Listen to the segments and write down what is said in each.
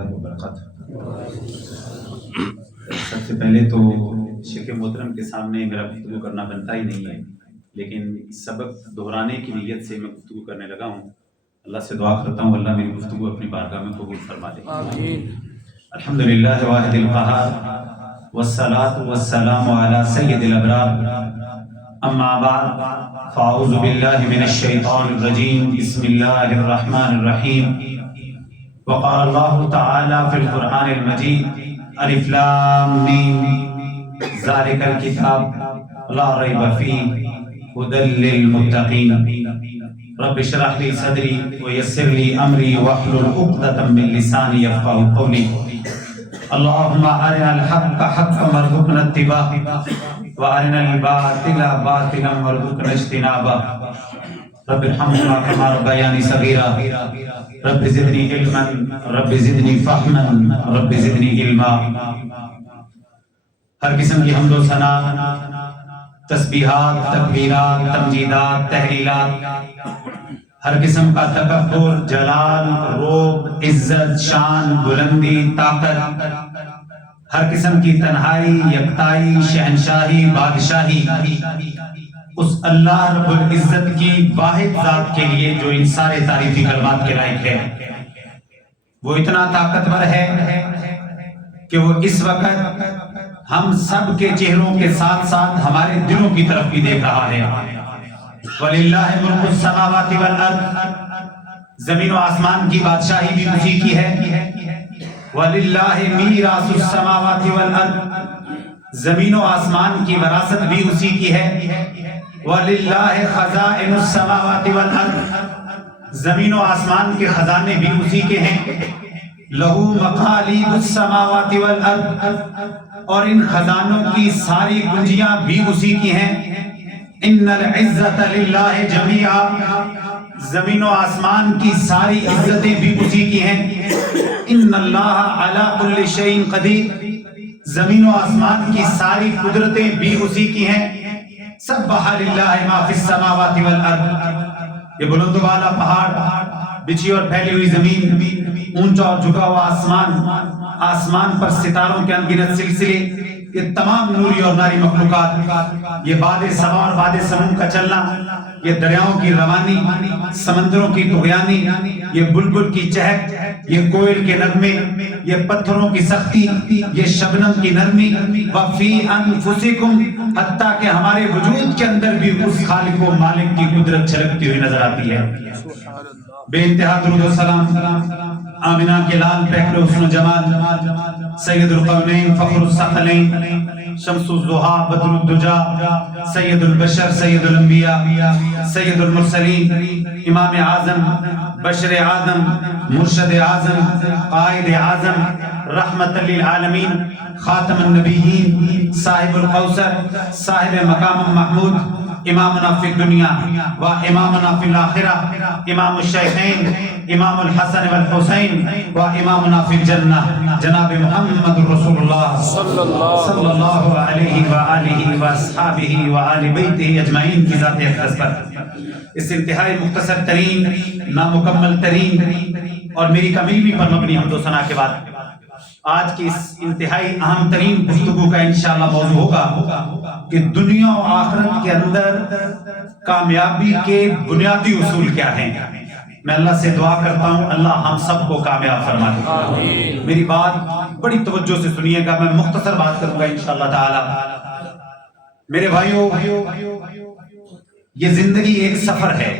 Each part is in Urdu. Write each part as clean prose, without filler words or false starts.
اللہ وبرکاتہ۔ سب سے پہلے تو شیخ محترم کے سامنے میرا گفتگو کرنا بنتا ہی نہیں ہے، لیکن سبق دہرانے کی نیت سے میں گفتگو کرنے لگا ہوں۔ اللہ سے دعا کرتا ہوں اللہ میری گفتگو اپنی بارگاہ میں قبول فرما دے۔ آمین۔ الحمدللہ واحد القہار والصلاة والسلام علی سید الابرار، اما بعد فاعوذ باللہ من الشیطان الرجیم، بسم اللہ الرحمن الرحیم۔ وقال اللہ تعالی فی القرآن المجید الف لام میم ذالک الکتاب لا ریب فیہ ھدی للمتقین۔ رب اشرح لی صدری ویسر لی امری واحلل عقدۃ من لسانی یفقهوا قولی۔ اللهم ارنا الحق حقا وارزقنا اتباعه وارنا الباطل باطلا وارزقنا اجتنابه۔ رب ارحمهما كما ربياني صغيرا رب زدني علما رب زدنی فہما رب زدنی علما۔ ہر قسم کی حمد و ثنا، تسبیحات، تکبیرات، تمجیدات، تحلیلات، ہر قسم کا تکبر، جلال، روب، عزت، شان، بلندی، طاقت، ہر قسم کی تنہائی، یکتائی، شہنشاہی، بادشاہی اس اللہ رب العزت کی واحد ذات کے لیے جو ان سارے تعریفی کلمات کے لائق ہے۔ وہ اتنا طاقتور ہے کہ وہ اس وقت ہم سب کے چہروں کے ساتھ ساتھ ہمارے دلوں کی طرف بھی دیکھ رہا ہے۔ وَلِلَّهِ مُلْكُ السَّمَاوَاتِ وَالْأَرْضِ، زمین و آسمان کی بادشاہی بھی اسی کی ہے۔ وَلِلَّهِ مِيرَاثُ السَّمَاوَاتِ وَالْأَرْضِ، زمین و آسمان کی وراثت بھی اسی کی ہے۔ وَلِلَّهِ خَزَائِنُ السَّمَاوَاتِ وَالْأَرْضِ، زمین و آسمان کے خزانے بھی اسی کے ہیں۔ لَهُ مَقَالِيدُ السَّمَاوَاتِ وَالْأَرْضِ، اور ان خزانوں کی ساری کنجیاں بھی اسی کی ہیں۔ اِنَّ الْعِزَّةَ لِلَّهِ جَمِيعًا، زمین و آسمان کی ساری عزتیں بھی اسی کی ہیں۔ اِنَّ اللَّهَ عَلَى كُلِّ شَيْءٍ قَدِيرٌ، زمین و آسمان کی ساری قدرتیں بھی اسی کی ہیں۔ سبح للہ ما فی السماوات والارض، یہ بلند و بالا پہاڑ، بچھی اور پھیلی ہوئی زمین، اونچا اور جھکا ہوا آسمان پر ستاروں کے انگنت سلسلے، یہ تمام نوری اور ناری مخلوقات، یہ باد سما اور باد سموم کا چلنا، یہ دریاؤں کی روانی، سمندروں کی طغیانی، یہ بلبل کی چہک، یہ کوئل کے نغمے، یہ پتھروں کی سختی، یہ شبنم کی نرمی، وفی انفسکم، حتیٰ کہ ہمارے وجود کے اندر بھی اس خالق و مالک کی قدرت چھلکتی ہوئی نظر آتی ہے۔ بے انتہا درود و سلام آمنہ کے لال پہلو حسن و جمال، سید القونین فخر الثقلین، شمس الضحا بدر الدجا، سید البشر سید الانبیاء، سید المرسلین، امام اعظم، بشر آدم، مرشد اعظم، قائد اعظم، رحمت للعالمین، خاتم النبیین، صاحب القوثر، صاحب مقام محمود، امامنا فی الدنیا و امامنا فی الاخرہ، امام الشیخین، امام الحسن والحسین و امامنا فی الجنہ، جناب محمد رسول اللہ صلی اللہ علیہ وآلہ واصحابہ وآل بیتہ اجمعین کی ذات اقدس پر اس انتہائی مختصر ترین، نامکمل ترین اور میری کمیلی پر مبنی حمد و ثنا کے بعد آج کی اس انتہائی اہم ترین گفتگو کا انشاءاللہ موضوع ہوگا کہ دنیا و آخرت کے اندر کامیابی کے بنیادی اصول کیا ہیں۔ میں اللہ سے دعا کرتا ہوں اللہ ہم سب کو کامیاب فرما دے۔ میری بات بڑی توجہ سے سنیے گا، میں مختصر بات کروں گا انشاءاللہ تعالی۔ میرے بھائیو، یہ زندگی ایک سفر ہے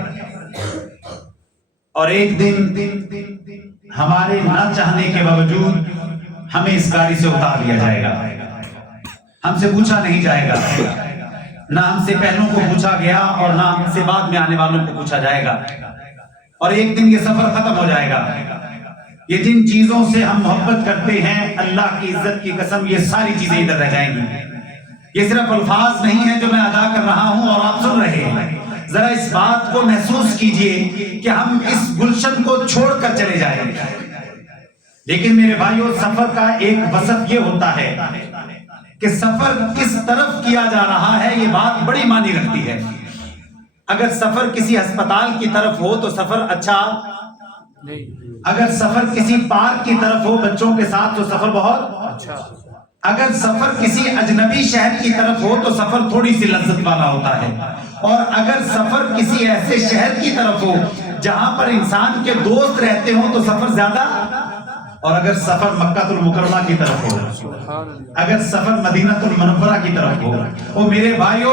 اور ایک دن ہمارے نہ چاہنے کے باوجود ہمیں اس گاڑی سے اتار لیا جائے گا۔ ہم سے پوچھا نہیں جائے گا، نہ ہم سے پہلوں کو پوچھا گیا اور نہ ہم سے بعد میں آنے والوں کو پوچھا جائے گا، اور ایک دن یہ سفر ختم ہو جائے گا۔ یہ جن چیزوں سے ہم محبت کرتے ہیں اللہ کی عزت کی قسم یہ ساری چیزیں ادھر رہ جائیں گی۔ یہ صرف الفاظ نہیں ہیں جو میں ادا کر رہا ہوں اور آپ سن رہے ہیں، ذرا اس بات کو محسوس کیجئے کہ ہم اس گلشن کو چھوڑ کر چلے جائیں گے۔ لیکن میرے بھائیوں، سفر کا ایک وصف یہ ہوتا ہے کہ سفر کس طرف کیا جا رہا ہے یہ بات بڑی معنی رکھتی ہے۔ اگر سفر کسی ہسپتال کی طرف ہو تو سفر اچھا نہیں، اگر سفر کسی پارک کی طرف ہو بچوں کے ساتھ تو سفر بہت اچھا، اگر سفر کسی اجنبی شہر کی طرف ہو تو سفر تھوڑی سی لذت والا ہوتا ہے، اور اگر سفر کسی ایسے شہر کی طرف ہو جہاں پر انسان کے دوست رہتے ہوں تو سفر زیادہ، اور اگر سفر مکہ المکرمہ کی طرف ہو، اگر سفر مدینہ المنورہ کی طرف ہو، او میرے بھائیو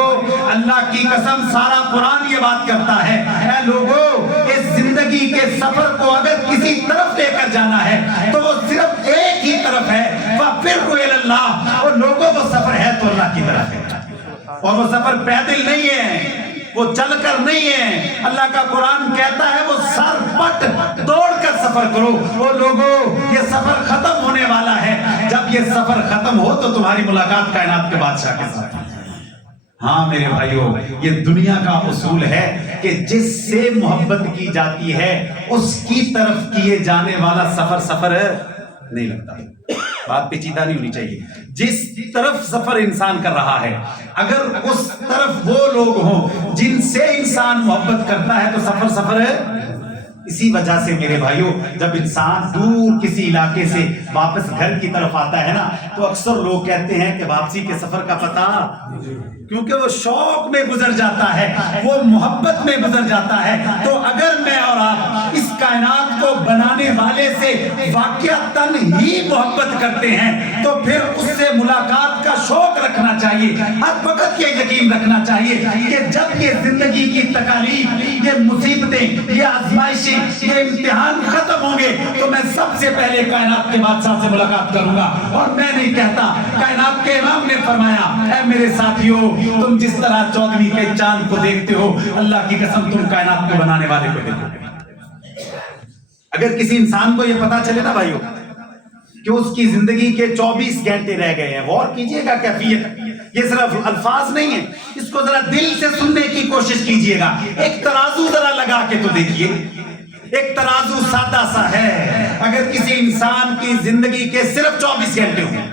اللہ کی قسم سارا قرآن یہ بات کرتا ہے، اے لوگو اس زندگی کے سفر کو اگر کسی طرف لے کر جانا ہے تو وہ صرف ایک ہی طرف ہے، وَفِرُّ إِلَى اللَّهِ، اور لوگوں وہ سفر ہے تو اللہ کی طرف ہے، اور وہ سفر پیدل نہیں ہے، وہ چل کر نہیں ہے، اللہ کا قرآن کہتا ہے وہ سر پٹ دوڑ کر سفر کرو، وہ لوگوں یہ سفر ختم ہونے والا ہے، جب یہ سفر ختم ہو تو تمہاری ملاقات کائنات کے بادشاہ کے ساتھ۔ ہاں میرے بھائیو یہ دنیا کا اصول ہے کہ جس سے محبت کی جاتی ہے اس کی طرف کیے جانے والا سفر سفر نہیں لگتا، بات پیچیدہ نہیں ہونی چاہیے، جس طرف سفر انسان کر رہا ہے اگر اس طرف وہ لوگ ہوں جن سے انسان محبت کرتا ہے تو سفر سفر ہے۔ اسی وجہ سے میرے بھائیو جب انسان دور کسی علاقے سے واپس گھر کی طرف آتا ہے نا تو اکثر لوگ کہتے ہیں کہ واپسی کے سفر کا پتہ، کیونکہ وہ شوق میں گزر جاتا ہے، وہ محبت میں گزر جاتا ہے۔ تو اگر میں اور آپ اس کائنات کو بنانے والے سے واقعتاً ہی محبت کرتے ہیں تو پھر اس سے ملاقات کا شوق رکھنا چاہیے، ہر وقت یہ یقین رکھنا چاہیے کہ جب یہ زندگی کی تکالیف، یہ مصیبتیں، یہ آزمائشیں، یہ امتحان ختم ہوں گے تو میں سب سے پہلے کائنات کے بادشاہ سے ملاقات کروں گا، اور میں نہیں کہتا، کائنات کے امام نے فرمایا اے میرے ساتھیوں تم جس طرح چودھویں کے چاند کو دیکھتے ہو اللہ کی قسم تم کائنات کو بنانے والے کو دیکھو۔ اگر کسی انسان کو یہ پتا چلے نا بھائیو کہ اس کی زندگی کے 24 گھنٹے رہ گئے ہیں، غور کیجئے گا کیفیت، یہ صرف الفاظ نہیں ہیں، اس کو ذرا دل سے سننے کی کوشش کیجئے گا، ایک ترازو ذرا لگا کے تو دیکھیے، ایک ترازو سادہ سا ہے، اگر کسی انسان کی زندگی کے صرف 24 گھنٹے ہوں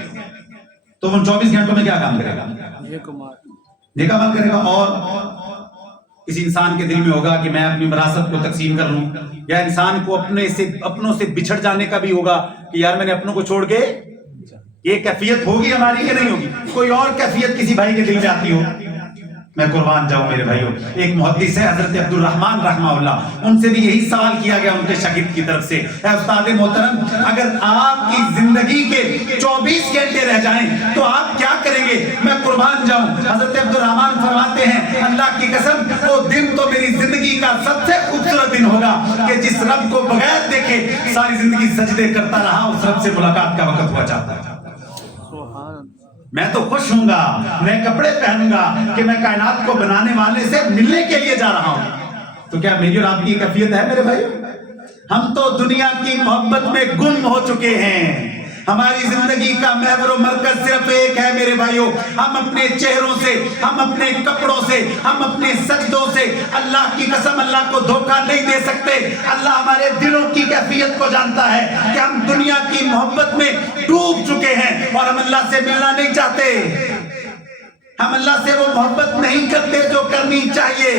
تو وہ 24 گھنٹوں میں کیا کام کرے گا؟ نیک عمل کرے گا، اور کسی انسان کے دل میں ہوگا کہ میں اپنی وراثت کو تقسیم کر لوں، یا انسان کو اپنوں سے بچھڑ جانے کا بھی ہوگا کہ یار میں نے اپنوں کو چھوڑ کے، یہ کیفیت ہوگی ہماری کہ نہیں ہوگی؟ کوئی اور کیفیت کسی بھائی کے دل میں آتی ہو؟ میں قربان جاؤں میرے بھائیوں، ایک محدث ہے حضرت عبد الرحمن رحمہ اللہ، ان سے بھی یہی سوال کیا گیا ان کے شاگرد کی طرف سے، اے استاد محترم اگر آپ کی زندگی کے 24 گھنٹے رہ جائیں تو آپ کیا کریں گے؟ میں قربان جاؤں، حضرت عبد الرحمن فرماتے ہیں اللہ کی قسم وہ دن تو میری زندگی کا سب سے خوبصورت دن ہوگا کہ جس رب کو بغیر دیکھے ساری زندگی سجدے کرتا رہا، اس رب سے ملاقات کا وقت ہوا چاہتا ہے۔ میں تو خوش ہوں گا، میں کپڑے پہنوں گا کہ میں کائنات کو بنانے والے سے ملنے کے لیے جا رہا ہوں۔ تو کیا میری اور آپ کی کیفیت ہے میرے بھائی؟ ہم تو دنیا کی محبت میں گم ہو چکے ہیں، ہماری زندگی کا محور و مرکز صرف ایک ہے میرے بھائیوں، ہم اپنے چہروں سے، ہم اپنے کپڑوں سے، ہم اپنے سجدوں سے اللہ کی قسم اللہ کو دھوکہ نہیں دے سکتے۔ اللہ ہمارے دلوں کی کیفیت کو جانتا ہے کہ ہم دنیا کی محبت میں ڈوب چکے ہیں اور ہم اللہ سے ملنا نہیں چاہتے، ہم اللہ سے وہ محبت نہیں کرتے جو کرنی چاہیے،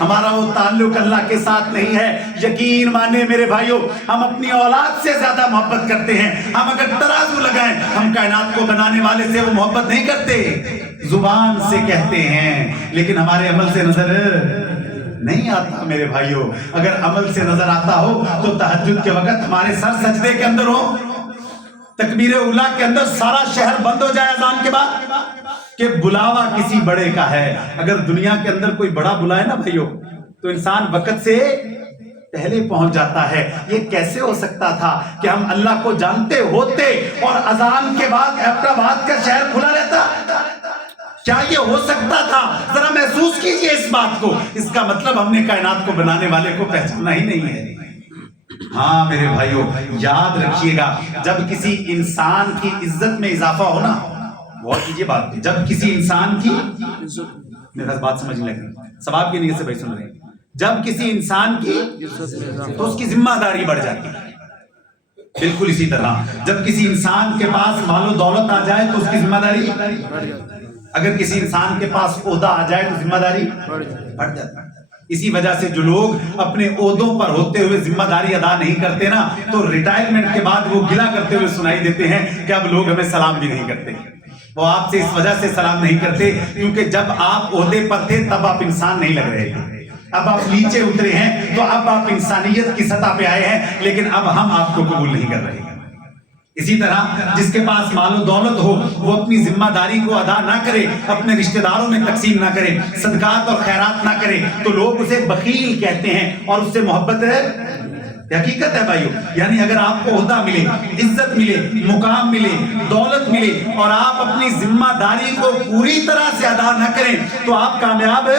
ہمارا وہ تعلق اللہ کے ساتھ نہیں ہے۔ یقین مانے میرے بھائیوں ہم اپنی اولاد سے زیادہ محبت کرتے ہیں، ہم اگر ترازو لگائیں ہم کائنات کو بنانے والے سے وہ محبت نہیں کرتے، زبان سے کہتے ہیں لیکن ہمارے عمل سے نظر نہیں آتا میرے بھائیوں۔ اگر عمل سے نظر آتا ہو تو تہجد کے وقت ہمارے سر سجدے کے اندر ہو، تکبیر اولیٰ کے اندر سارا شہر بند ہو جائے اذان کے بعد کہ بلاوا کسی بڑے کا ہے۔ اگر دنیا کے اندر کوئی بڑا بلائے نا بھائیو تو انسان وقت سے پہلے پہنچ جاتا ہے۔ یہ کیسے ہو سکتا تھا کہ ہم اللہ کو جانتے ہوتے اور اذان کے بعد ایبٹآباد کا شہر کھلا رہتا؟ کیا یہ ہو سکتا تھا؟ ذرا محسوس کیجئے اس بات کو، اس کا مطلب ہم نے کائنات کو بنانے والے کو پہچانا ہی نہیں ہے۔ ہاں میرے بھائیو یاد رکھیے گا جب کسی انسان کی عزت میں اضافہ ہونا، غور کیجئے بات پہ، جب کسی انسان کی میرا بات سمجھنے لگے ثواب کی نیت سے بھائی سن رہے ہیں، جب کسی انسان کی تو اس کی ذمہ داری بڑھ جاتی ہے۔ بالکل اسی طرح جب کسی انسان کے پاس مال و دولت آ جائے تو اس کی ذمہ داری اگر کسی انسان کے پاس عہدہ آ جائے تو ذمہ داری بڑھ جاتی ہے۔ اسی وجہ سے جو لوگ اپنے عہدوں پر ہوتے ہوئے ذمہ داری ادا نہیں کرتے نا، تو ریٹائرمنٹ کے بعد وہ گلہ کرتے ہوئے سنائی دیتے ہیں کہ اب لوگ ہمیں سلام بھی نہیں کرتے۔ وہ آپ سے اس وجہ سے سلام نہیں کرتے کیونکہ جب آپ عہدے پر تھے تب آپ انسان نہیں لگ رہے تھے، اب آپ نیچے اترے ہیں تو اب آپ انسانیت کی سطح پہ آئے ہیں، لیکن اب ہم آپ کو قبول نہیں کر رہے ہیں۔ اسی طرح جس کے پاس مال و دولت ہو وہ اپنی ذمہ داری کو ادا نہ کرے، اپنے رشتہ داروں میں تقسیم نہ کرے، صدقات اور خیرات نہ کرے، تو لوگ اسے بخیل کہتے ہیں اور اس سے محبت ہے۔ حقیقت ہے بھائیو، یعنی اگر آپ کو عہدہ ملے، عزت ملے، مقام ملے، دولت ملے اور آپ اپنی ذمہ داری کو پوری طرح سے ادا نہ کریں تو آپ کامیاب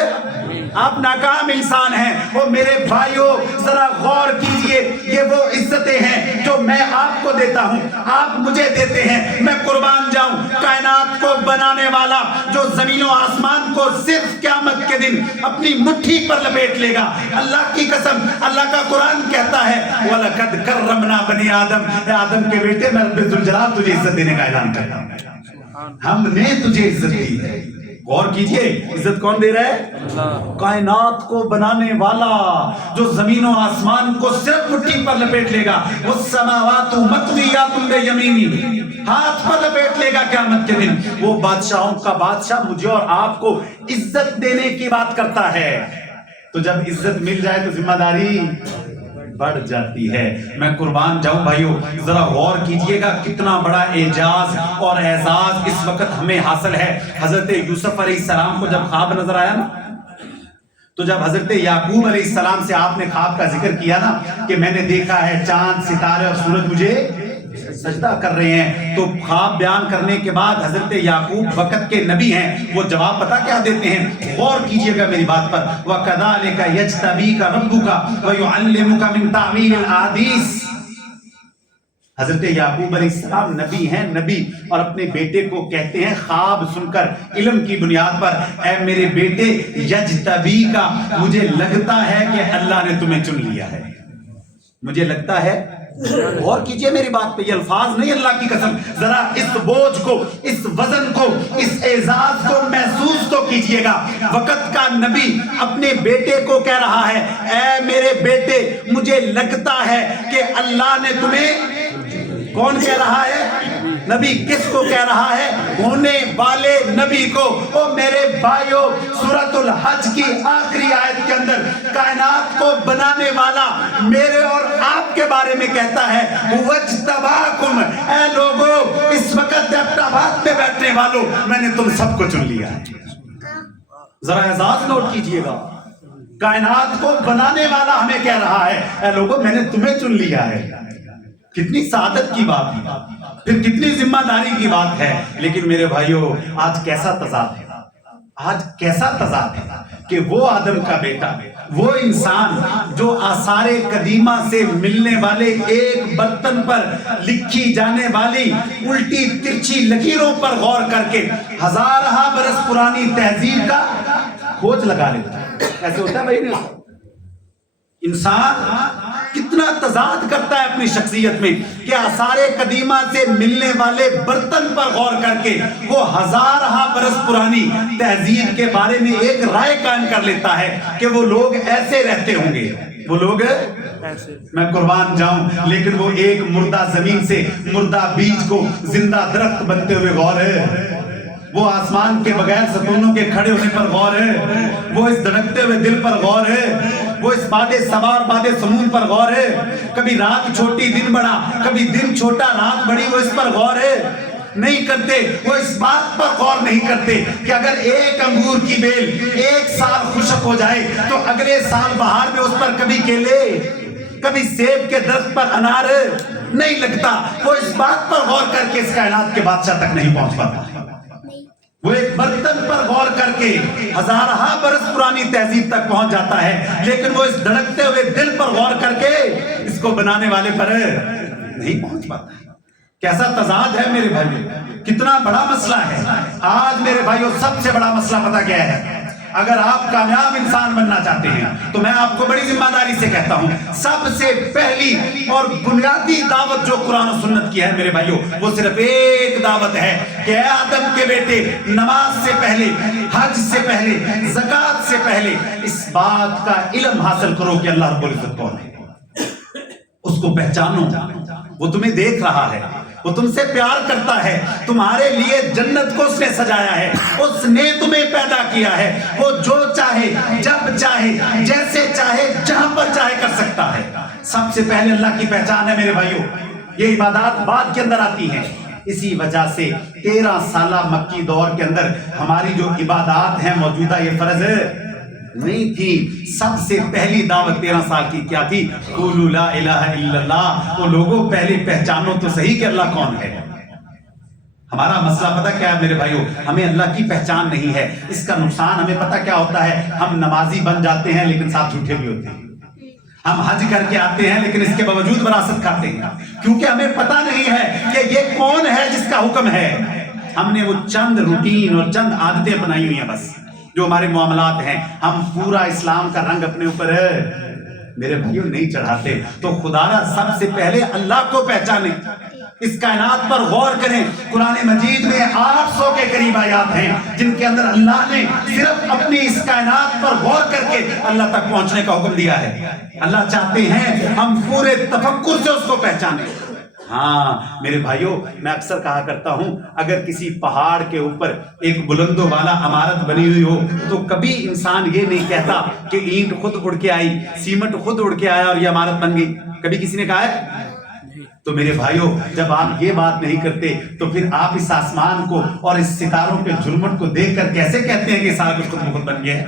آپ ناکام انسان ہیں۔ اور میرے بھائیو ذرا غور کیجئے، یہ وہ عزتیں ہیں جو میں آپ کو دیتا ہوں، آپ مجھے دیتے ہیں۔ میں قربان جاؤں، کائنات کو بنانے والا جو زمین و آسمان کو صرف قیامت کے دن اپنی مٹھی پر لپیٹ لے گا، اللہ کی قسم، اللہ کا قرآن کہتا ہے وَلَقَدْ كَرَّمْنَا بَنِي آدم، اے آدم کے بیٹے میں رب ذوالجلال تجھے عزت دینے کا اعلان کرتا ہوں، ہم نے تجھے عزت دی ہے۔ غور کیجئے، عزت کون دے رہا ہے؟ کائنات کو بنانے والا جو زمین و آسمان کو صرف مٹھی پر لپیٹ لے گا، وَالسَّمَاوَاتُ مَطْوِيَّاتٌ بِيَمِينِهِ، ہاتھ پر لپیٹ لے گا قیامت کے دن۔ وہ بادشاہوں کا بادشاہ مجھے اور آپ کو عزت دینے کی بات کرتا ہے۔ تو جب عزت مل جائے تو ذمہ داری بڑھ جاتی ہے۔ میں قربان جاؤں بھائیو، ذرا غور کیجئے گا کتنا بڑا اعجاز اور اعزاز اس وقت ہمیں حاصل ہے۔ حضرت یوسف علیہ السلام کو جب خواب نظر آیا نا، تو جب حضرت یعقوب علیہ السلام سے آپ نے خواب کا ذکر کیا نا کہ میں نے دیکھا ہے چاند، ستارے اور سورج مجھے سجدہ کر رہے ہیں، تو خواب بیان کرنے کے بعد حضرت یعقوب وقت کے نبی ہیں، وہ جواب پتہ کیا دیتے ہیں؟ غور کیجئے گا میری بات پر، وَكَذَلِكَ يَجْتَبِيكَ رَبُّكَ وَيُعَلِّمُكَ مِن تَعْوِيلِ الْأَحَادِيثِ۔ حضرت یعقوب علیہ السلام نبی ہیں، نبی، اور اپنے بیٹے کو کہتے ہیں خواب سن کر علم کی بنیاد پر، اے میرے بیٹے یجتبیکا، مجھے لگتا ہے کہ اللہ نے تمہیں چن لیا ہے، مجھے لگتا ہے۔ غور کیجئے میری بات پہ، یہ الفاظ نہیں، اللہ کی قسم، ذرا اس بوجھ کو، اس وزن کو، اس اعزاز کو محسوس تو کیجئے گا۔ وقت کا نبی اپنے بیٹے کو کہہ رہا ہے، اے میرے بیٹے مجھے لگتا ہے کہ اللہ نے تمہیں، کون کہہ رہا ہے؟ نبی۔ کس کو کہہ رہا ہے؟ ہونے والے نبی کو۔ او میرے بھائیو، سورۃ الحج کی آخری آیت کے اندر کائنات کو بنانے والا میرے اور آپ کے بارے میں کہتا ہے وَاجْتَبَاكُمْ، اے لوگو اس وقت اپنا بات پہ بیٹھنے والوں، میں نے تم سب کو چن لیا ہے۔ ذرا اعزاز نوٹ کیجئے گا، کائنات کو بنانے والا ہمیں کہہ رہا ہے اے لوگو میں نے تمہیں چن لیا ہے۔ کتنی سعادت کی بات ہے، پھر کتنی ذمہ داری کی بات ہے۔ لیکن میرے بھائیو آج کیسا تضاد ہے، آج کیسا تضاد ہے کہ وہ آدم کا بیٹا، وہ انسان جو آثار قدیمہ سے ملنے والے ایک برتن پر لکھی جانے والی الٹی ترچھی لکیروں پر غور کر کے ہزارہ برس پرانی تہذیب کا کھوج لگا لیتا ہے۔ ایسے ہوتا ہے بھائی، انسان کتنا تضاد کرتا ہے اپنی شخصیت میں کہ آثار قدیمہ سے ملنے والے برتن پر غور کر کے وہ ہزارہ برس پرانی تہذیب کے بارے میں ایک رائے قائم کر لیتا ہے کہ وہ لوگ ایسے رہتے ہوں گے، وہ لوگ میں قربان جاؤں، لیکن وہ ایک مردہ زمین سے مردہ بیج کو زندہ درخت بنتے ہوئے غور ہے، وہ آسمان کے بغیر ستونوں کے کھڑے ہونے پر غور ہے، وہ اس دھڑکتے ہوئے دل پر غور ہے، وہ اس باد صبا اور باد سمون پر غور ہے، کبھی رات چھوٹی دن بڑا، کبھی دن چھوٹا رات بڑی، وہ اس پر غور ہے نہیں کرتے۔ وہ اس بات پر غور نہیں کرتے کہ اگر ایک انگور کی بیل ایک سال خشک ہو جائے تو اگلے سال بہار میں اس پر کبھی کیلے، کبھی سیب کے درخت پر انار نہیں لگتا۔ وہ اس بات پر غور کر کے اس کائنات کے بادشاہ تک نہیں پہنچ پاتا۔ وہ ایک برتن پر غور کر کے ہزارہ برس پرانی تہذیب تک پہنچ جاتا ہے، لیکن وہ اس دھڑکتے ہوئے دل پر غور کر کے اس کو بنانے والے پر نہیں پہنچ پاتا۔ کیسا تضاد ہے میرے بھائی، کتنا بڑا مسئلہ ہے۔ آج میرے بھائیوں سب سے بڑا مسئلہ پتہ کیا ہے؟ اگر آپ کامیاب انسان بننا چاہتے ہیں تو میں آپ کو بڑی ذمہ داری سے کہتا ہوں، سب سے پہلی اور بنیادی دعوت جو قرآن و سنت کی ہے میرے بھائیوں، وہ صرف ایک دعوت ہے کہ اے آدم کے بیٹے، نماز سے پہلے، حج سے پہلے، زکوٰۃ سے پہلے اس بات کا علم حاصل کرو کہ اللہ رب العزت کون ہے، اس کو پہچانو، وہ تمہیں دیکھ رہا ہے، وہ تم سے پیار کرتا ہے، تمہارے لیے جنت کو اس نے سجایا ہے، اس نے تمہیں پیدا کیا ہے، وہ جو چاہے جب چاہے جیسے چاہے جہاں پر چاہے کر سکتا ہے۔ سب سے پہلے اللہ کی پہچان ہے میرے بھائیوں، یہ عبادات بعد کے اندر آتی ہیں۔ اسی وجہ سے 13 سالہ مکی دور کے اندر ہماری جو عبادات ہیں موجودہ یہ فرض نہیں تھی۔ سب سے پہلی دعوت 13 سال کی کیا تھی؟ قولوا لا الہ الا اللہ۔ وہ لوگوں پہلے پہچانو تو صحیح کہ اللہ کون ہے۔ ہمارا مسئلہ پتہ کیا ہے میرے بھائیوں، ہمیں اللہ کی پہچان نہیں ہے۔ اس کا نقصان ہمیں پتہ کیا ہوتا ہے، ہم نمازی بن جاتے ہیں لیکن ساتھ جھوٹے بھی ہوتے ہیں، ہم حج کر کے آتے ہیں لیکن اس کے باوجود وراثت کھاتے ہیں، کیونکہ ہمیں پتہ نہیں ہے کہ یہ کون ہے جس کا حکم ہے۔ ہم نے وہ چند روٹین اور چند عادتیں بنائی ہوئی ہیں بس، جو ہمارے معاملات ہیں۔ ہم پورا اسلام کا رنگ اپنے اوپر میرے بھائیوں نہیں چڑھاتے۔ تو خدا را سب سے پہلے اللہ کو پہچانیں، اس کائنات پر غور کریں۔ قرآن مجید میں 800 کے قریب آیات ہیں جن کے اندر اللہ نے صرف اپنی اس کائنات پر غور کر کے اللہ تک پہنچنے کا حکم دیا ہے۔ اللہ چاہتے ہیں ہم پورے تفکر سے اس کو پہچانیں۔ ہاں میرے بھائیوں، میں اکثر کہا کرتا ہوں، اگر کسی پہاڑ کے اوپر ایک بلند و بالا عمارت بنی ہوئی ہو تو کبھی انسان یہ نہیں کہتا کہ اینٹ خود اڑ کے آئی، سیمنٹ خود اڑ کے آیا اور یہ عمارت بن گئی۔ کبھی کسی نے کہا ہے؟ تو میرے بھائیوں، جب آپ یہ بات نہیں کرتے تو پھر آپ اس آسمان کو اور اس ستاروں کے جھرمٹ کو دیکھ کر کیسے کہتے ہیں کہ سارا کچھ خود بخود بن گیا ہے؟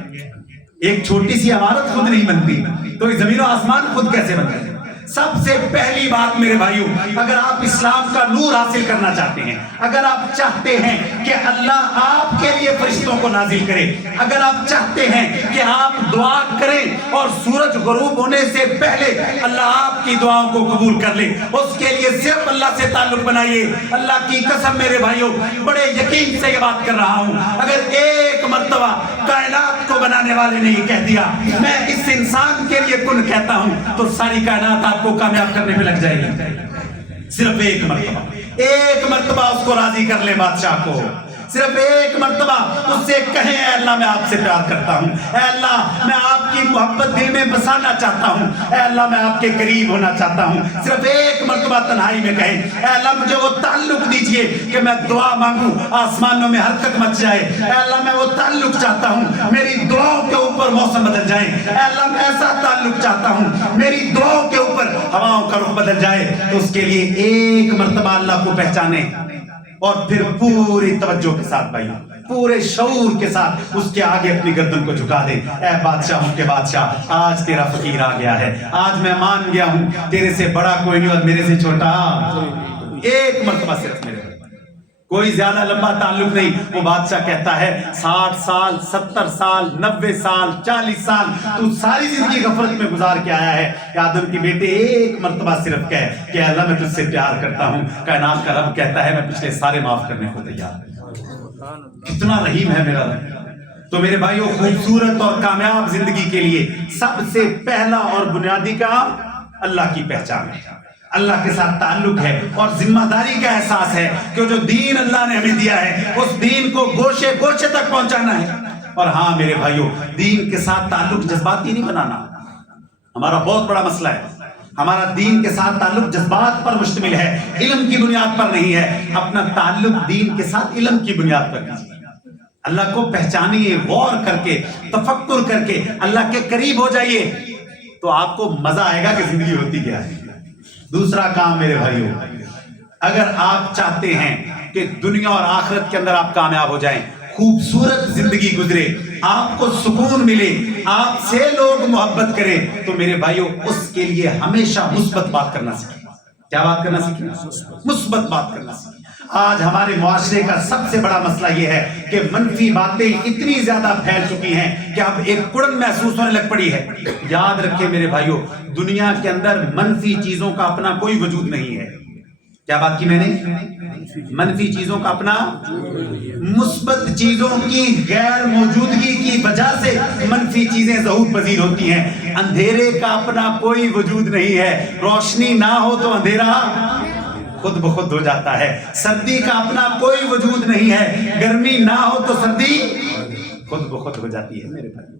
ایک چھوٹی سی عمارت خود نہیں بنتی تو زمین و آسمان خود کیسے بن گئے؟ سب سے پہلی بات میرے بھائیوں، اگر آپ اسلام کا نور حاصل کرنا چاہتے ہیں، اگر آپ چاہتے ہیں کہ اللہ آپ کے لیے فرشتوں کو نازل کرے، اگر آپ چاہتے ہیں کہ آپ دعا کریں اور سورج غروب ہونے سے پہلے اللہ آپ کی دعاؤں کو قبول کر لے، اس کے لیے صرف اللہ سے تعلق بنائیے۔ اللہ کی قسم میرے بھائیوں، بڑے یقین سے یہ بات کر رہا ہوں، اگر ایک مرتبہ کائنات کو بنانے والے نے یہ کہہ دیا میں اس انسان کے لیے کن کہتا ہوں، تو ساری کائنات آپ کو کامیاب کرنے پہ لگ جائے گی۔ صرف ایک مرتبہ اس کو راضی کر لے بادشاہ کو، صرف ایک مرتبہ اس سے کہیں اے اللہ میں آپ سے پیار کرتا ہوں، اے اللہ میں آپ کی محبت دل میں بسانا چاہتا ہوں، اے اللہ میں آپ کے قریب ہونا چاہتا ہوں۔ صرف ایک مرتبہ تنہائی میں کہیں اے اللہ مجھے وہ تعلق دیجئے کہ میں دعا مانگوں آسمانوں میں حرکت مچ جائے، اے اللہ میں وہ تعلق چاہتا ہوں میری دعاؤں کے اوپر موسم بدل جائیں، اے اللہ میں ایسا تعلق چاہتا ہوں میری دعاؤں کے اوپر ہواؤں کا رخ بدل جائے۔ تو اس کے لیے ایک مرتبہ اللہ کو پہچانے اور پھر پوری توجہ کے ساتھ بھائی، پورے شعور کے ساتھ اس کے آگے اپنی گردن کو جھکا دے۔ اے بادشاہوں کے بادشاہ، آج تیرا فقیر آ گیا ہے، آج میں مان گیا ہوں تیرے سے بڑا کوئی نہیں اور میرے سے چھوٹا ایک مرتبہ صرف میرے، کوئی زیادہ لمبا تعلق نہیں۔ وہ بادشاہ کہتا ہے 60 سال 70 سال 90 سال 40 سال تو ساری زندگی غفلت میں گزار کے آیا ہے کہ آدم کے بیٹے ایک مرتبہ صرف کہہ کہ اللہ میں تجھ سے پیار کرتا ہوں۔ کائنات کا رب کہتا ہے میں پچھلے سارے معاف کرنے کو تیار ہوں۔ کتنا رحیم ہے میرا رب۔ تو میرے بھائیوں، خوبصورت اور کامیاب زندگی کے لیے سب سے پہلا اور بنیادی کام اللہ کی پہچان ہے، اللہ کے ساتھ تعلق ہے اور ذمہ داری کا احساس ہے کہ جو دین اللہ نے ہمیں دیا ہے اس دین کو گوشے گوشے تک پہنچانا ہے۔ اور ہاں میرے بھائیوں، دین کے ساتھ تعلق جذباتی نہیں بنانا، ہمارا بہت بڑا مسئلہ ہے۔ ہمارا دین کے ساتھ تعلق جذبات پر مشتمل ہے، علم کی بنیاد پر نہیں ہے۔ اپنا تعلق دین کے ساتھ علم کی بنیاد پر کیجیے، اللہ کو پہچانیے، غور کر کے تفکر کر کے اللہ کے قریب ہو جائیے، تو آپ کو مزہ آئے گا کہ زندگی ہوتی کیا ہے۔ دوسرا کام میرے بھائیوں، اگر آپ چاہتے ہیں کہ دنیا اور آخرت کے اندر آپ کامیاب ہو جائیں، خوبصورت زندگی گزرے، آپ کو سکون ملے، آپ سے لوگ محبت کریں، تو میرے بھائیوں اس کے لیے ہمیشہ مثبت بات کرنا سیکھیں۔ کیا بات کرنا سیکھیں؟ مثبت بات کرنا سیکھیں۔ آج ہمارے معاشرے کا سب سے بڑا مسئلہ یہ ہے کہ منفی باتیں اتنی زیادہ پھیل چکی ہیں کہ اب ایک کڑن محسوس ہونے لگ پڑی ہے۔ یاد رکھیں میرے بھائیوں، دنیا کے اندر منفی چیزوں کا اپنا کوئی وجود نہیں ہے۔ کیا بات کی میں نے؟ منفی چیزوں کا اپنا، مثبت چیزوں کی غیر موجودگی کی وجہ سے منفی چیزیں ظہور پذیر ہوتی ہیں۔ اندھیرے کا اپنا کوئی وجود نہیں ہے، روشنی نہ ہو تو اندھیرا خود بخود ہو جاتا ہے۔ سردی کا اپنا کوئی وجود نہیں ہے، گرمی نہ ہو تو سردی خود بخود ہو جاتی ہے میرے بھائی۔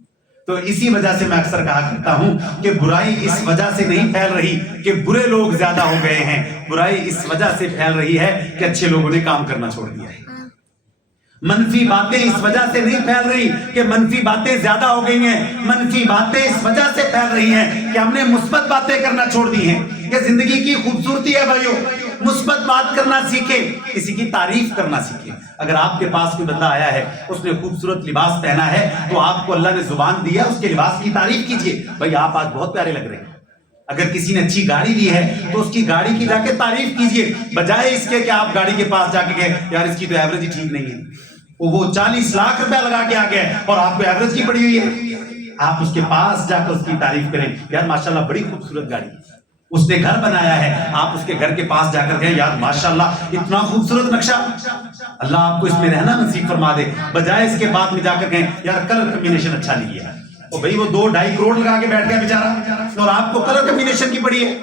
تو اسی وجہ سے میں اکثر کہا کرتا ہوں کہ برائی اس وجہ سے نہیں پھیل رہی کہ برے لوگ زیادہ ہو گئے ہیں، برائی اس وجہ سے پھیل رہی ہے کہ اچھے لوگوں نے کام کرنا چھوڑ دیا ہے۔ منفی باتیں اس وجہ سے نہیں پھیل رہی کہ منفی باتیں زیادہ ہو گئی ہیں، منفی باتیں اس وجہ سے پھیل رہی ہیں کہ ہم نے مثبت باتیں کرنا چھوڑ دی ہیں۔ یہ زندگی کی خوبصورتی ہے بھائیو، مثبت بات کرنا سیکھیں، کسی کی تعریف کرنا سیکھیں۔ اگر آپ کے پاس کوئی بندہ آیا ہے، اس نے خوبصورت لباس پہنا ہے، تو آپ کو اللہ نے زبان دی ہے، اس کے لباس کی تعریف کیجئے، بھائی آپ آج بہت پیارے لگ رہے ہیں۔ اگر کسی نے اچھی گاڑی لی ہے تو اس کی گاڑی کی جا کے تعریف کیجئے، بجائے اس کے کہ آپ گاڑی کے پاس جا کے کہیں یار اس کی تو ایوریج ہی ٹھیک نہیں ہے، وہ 40 لاکھ روپے لگا کے آ گیا اور آپ کو ایوریج کی پڑی ہوئی ہے۔ آپ اس کے پاس جا کر اس کی تعریف کریں، یار ماشاءاللہ بڑی خوبصورت گاڑی، اس نے گھر بنایا ہے، آپ اس کے گھر کے پاس جا کر کہیں یار ماشاءاللہ اتنا خوبصورت نقشہ، اللہ آپ کو اس میں رہنا نصیب فرما دے، بجائے اس کے بعد میں جا کر کہیں یار کلر کمبینیشن اچھا نہیں ہے، اور بھئی وہ 2-2.5 کروڑ لگا کے بیٹھ گیا بیچارہ اور آپ کو کلر کمبینیشن کی پڑی ہے۔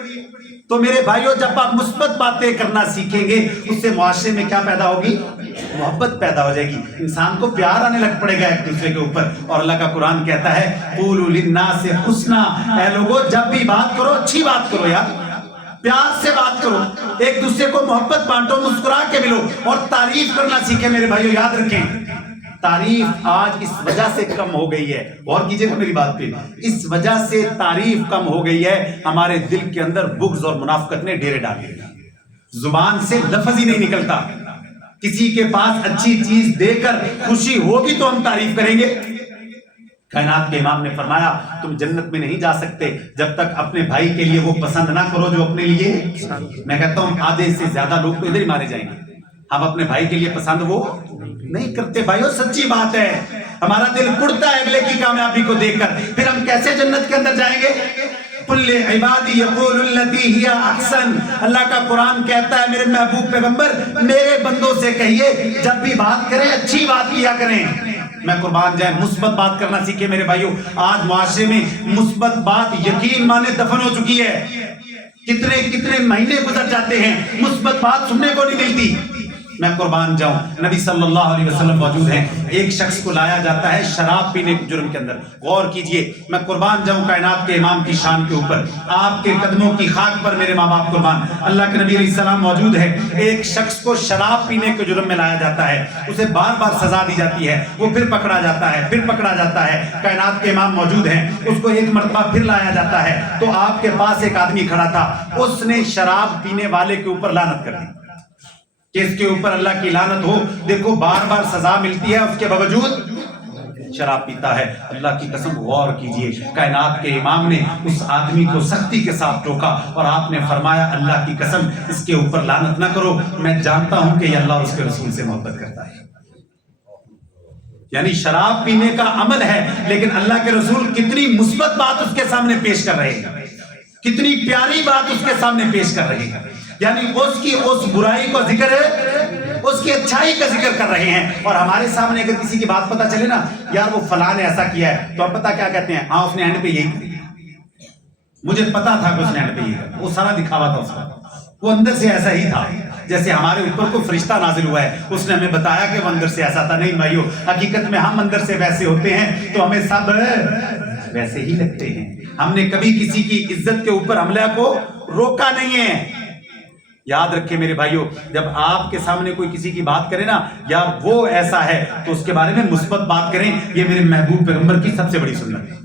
تو میرے بھائیوں، جب آپ مثبت باتیں کرنا سیکھیں گے، اس سے معاشرے میں کیا پیدا ہوگی؟ محبت پیدا ہو جائے گی، انسان کو پیار آنے لگ پڑے گا ایک دوسرے کے اوپر۔ اور اللہ کا قرآن کہتا ہے قولوا للناس حسنا، اے لوگو جب بھی بات کرو اچھی بات کرو یار، پیار سے بات کرو، ایک دوسرے کو محبت بانٹو، مسکرا کے ملو اور تعریف کرنا سیکھیں۔ میرے بھائیوں یاد رکھیں، تعریف آج اس وجہ سے کم ہو گئی ہے، غور کیجئے گا میری بات پہ، اس وجہ سے تعریف کم ہو گئی ہے، ہمارے دل کے اندر بغض اور منافقت نے ڈیرے ڈالے، زبان سے لفظ ہی نہیں نکلتا۔ کسی کے پاس اچھی چیز دے کر خوشی ہوگی تو ہم تعریف کریں گے۔ کائنات کے امام نے فرمایا تم جنت میں نہیں جا سکتے جب تک اپنے بھائی کے لیے وہ پسند نہ کرو جو اپنے لیے۔ میں کہتا ہوں آدھے سے زیادہ لوگ تو ادھر ہی مارے جائیں گے، ہم اپنے بھائی کے لیے پسند وہ نہیں کرتے۔ بھائیو سچی بات ہے، ہمارا دل کڑتا ہے اگلے کی کامیابی کو دیکھ کر، پھر ہم کیسے جنت کے اندر جائیں گے؟ قل عبادی یقول التی ہی احسن، اللہ کا قرآن کہتا ہے میرے محبوب پیغمبر میرے بندوں سے کہیے جب بھی بات کریں اچھی بات کیا کریں۔ میں قربان جائیں، مثبت بات کرنا سیکھے میرے بھائیو۔ آج معاشرے میں مثبت بات یقین مانے دفن ہو چکی ہے، کتنے مہینے گزر جاتے ہیں مثبت بات سننے کو نہیں ملتی۔ میں قربان جاؤں، نبی صلی اللہ علیہ وسلم موجود ہیں، ایک شخص کو لایا جاتا ہے شراب پینے کے جرم کے اندر، غور کیجئے، میں قربان جاؤں کائنات کے امام کی شان کے اوپر، آپ کے قدموں کی خاک پر میرے ماں باپ قربان، اللہ کے نبی علیہ السلام موجود ہے، ایک شخص کو شراب پینے کے جرم میں لایا جاتا ہے، اسے بار بار سزا دی جاتی ہے، وہ پھر پکڑا جاتا ہے، پھر پکڑا جاتا ہے، کائنات کے امام موجود ہیں، اس کو ایک مرتبہ پھر لایا جاتا ہے، تو آپ کے پاس ایک آدمی کھڑا تھا، اس نے شراب پینے والے کے اوپر لعنت کر دی کہ اس کے اوپر اللہ کی لعنت ہو، دیکھو بار بار سزا ملتی ہے اس کے باوجود شراب پیتا ہے۔ اللہ کی قسم غور کیجئے، کائنات کے امام نے اس آدمی کو سختی کے ساتھ ٹوکا اور آپ نے فرمایا اللہ کی قسم اس کے اوپر لعنت نہ کرو، میں جانتا ہوں کہ یہ اللہ اور اس کے رسول سے محبت کرتا ہے۔ یعنی شراب پینے کا عمل ہے لیکن اللہ کے رسول کتنی مثبت بات اس کے سامنے پیش کر رہے ہیں، کتنی پیاری بات اس کے سامنے پیش کر رہے ہیں، یعنی اس کی اس برائی کو ذکر ہے، اس کی اچھائی کا ذکر کر رہے ہیں۔ اور ہمارے سامنے اگر کسی کی بات پتہ چلے نا یار وہ فلاں نے ایسا کیا ہے تو ہم پتہ کیا کہتے ہیں، ہاں اس نے اینڈ پہ یہی کیا، مجھے پتا تھا کہ اس نے اینڈ پہ یہی کیا، وہ سارا دکھاوا تھا اس کا، وہ اندر سے ایسا ہی تھا، جیسے ہمارے اوپر کوئی فرشتہ نازل ہوا ہے اس نے ہمیں بتایا کہ وہ اندر سے ایسا تھا۔ نہیں بھائیو، حقیقت میں ہم اندر سے ویسے ہوتے ہیں تو ہمیں سب ویسے ہی لگتے ہیں، ہم نے کبھی کسی کی عزت کے اوپر حملہ کو روکا نہیں ہے۔ یاد رکھیں میرے بھائیوں، جب آپ کے سامنے کوئی کسی کی بات کرے نا یار وہ ایسا ہے تو اس کے بارے میں مثبت بات کریں، یہ میرے محبوب پیغمبر کی سب سے بڑی سنت ہے۔